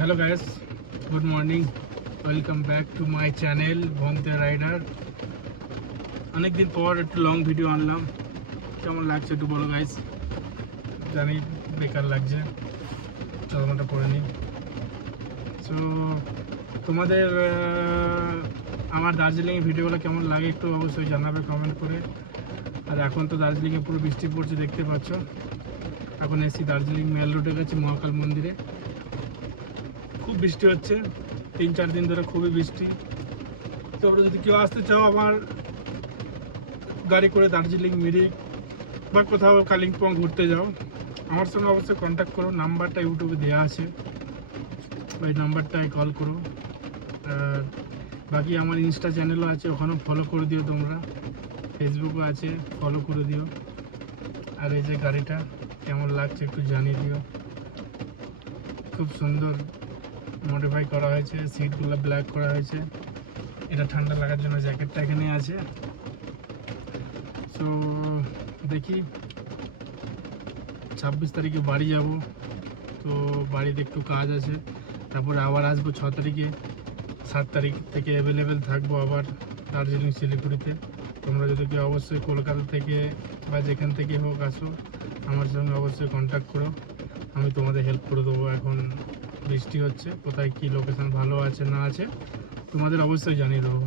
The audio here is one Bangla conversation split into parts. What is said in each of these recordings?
Hello guys good morning welcome back to my channel Bhante rider অনেকদিন পর একটু লং ভিডিও আনলাম। কেমন লাগছে একটু বলো গাইস জানি বেকার লাগছে। চশমাটা পরে নিই। সো তোমাদের আমার দার্জিলিং ভিডিওগুলো কেমন লাগে একটু অবশ্যই জানাবে কমেন্ট করে। আর এখন তো দার্জিলিংয়ে পুরো বৃষ্টি পড়ছে, দেখতে পাচ্ছ। এখন এসছি দার্জিলিং মেল রোডে গেছি মহাকাল মন্দিরে। খুব বৃষ্টি হচ্ছে, তিন চার দিন ধরে খুবই বৃষ্টি। তোমরা যদি কেউ আসতে চাও আমার গাড়ি করে দার্জিলিং, মিরিক বা কোথাও কালিম্পং ঘুরতে যাও, আমার সঙ্গে অবশ্যই কন্ট্যাক্ট করো, নাম্বারটা ইউটিউবে দেওয়া আছে। ওই নাম্বারটায় কল করো। বাকি আমার ইনস্টা চ্যানেলও আছে, ওখানেও ফলো করে দিও তোমরা। ফেসবুকও আছে ফলো করে দিও। আর এই যে গাড়িটা, কেমন লাগছে একটু জানিয়ে দিও। খুব সুন্দর। মডিফাই করা হয়েছে সিটগুলো ব্ল্যাক করা হয়েছে। এটা ঠান্ডা লাগার জন্য জ্যাকেটটা এখানে আছে। সো দেখি। ছাব্বিশ তারিখে বাড়ি যাব। তো বাড়িতে একটু কাজ আছে। তারপরে আবার আসব ছ তারিখে। সাত তারিখ থেকে অ্যাভেলেবেল থাকব আবার দার্জিলিং, শিলিগুড়িতে। তোমরা যদি কেউ অবশ্যই কলকাতা থেকে বা যেখান থেকে হোক আসো, আমার সঙ্গে অবশ্যই কন্ট্যাক্ট করো। আমি তোমাদের হেল্প করে দেবো এখন। বৃষ্টি হচ্ছে, কোথায় কি লোকেশন ভালো আছে, না আছে, তোমাদের অবশ্যই জানিয়ে দেবো।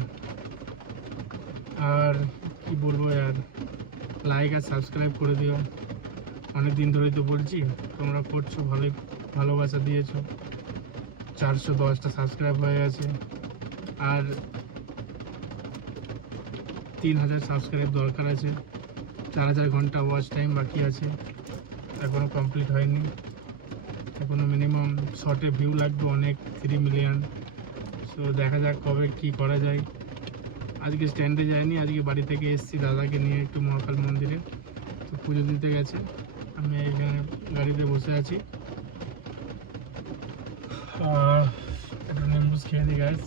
আর কি বলব আর লাইক আর সাবস্ক্রাইব করে দিও। অনেক দিন ধরেই তো বলছি, তোমরা করছ, ভালোই ভালোবাসা দিয়েছ। চারশো দশটা সাবস্ক্রাইব হয়ে গেছে। আর তিন হাজার সাবস্ক্রাইব দরকার আছে। চার হাজার ঘণ্টা ওয়াচ টাইম বাকি আছে। এখনও কমপ্লিট হয়নি। শর্টে ভিউ লাগবে অনেক থ্রি মিলিয়ন সো দেখা যাক কবে কি করা যায়। আজকে স্ট্যান্ডে যাইনি আজকে বাড়ি থেকে এসেছি দাদাকে নিয়ে একটু মহাকাল মন্দিরে। তো পুজো দিতে গেছে। আমি এখানে গাড়িতে বসে আছি। আহ, একটু নিম্বুস খেয়ে দিই গাছ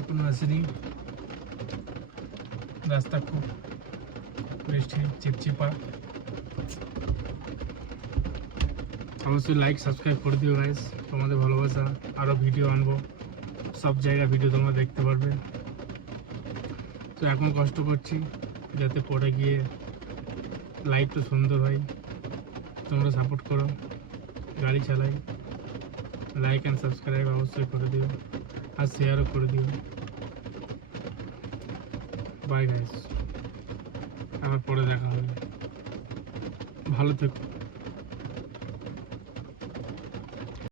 এখন আসেনি। রাস্তা খুব বৃষ্টি, চিপচিপা। অবশ্যই লাইক সাবস্ক্রাইব করে দিও গাইস তোমাদের ভালোবাসা। আরও ভিডিও আনব। সব জায়গায় ভিডিও তোমরা দেখতে পারবে। তো এখন কষ্ট করছি, যাতে পরে গিয়ে লাইফটা সুন্দর হয়। তোমরা সাপোর্ট করো, গাড়ি চালাই। লাইক অ্যান্ড সাবস্ক্রাইব অবশ্যই করে দিও। আর শেয়ারও করে দিও। বাই গাইস আবার পরে দেখা হবে। ভালো থেকো।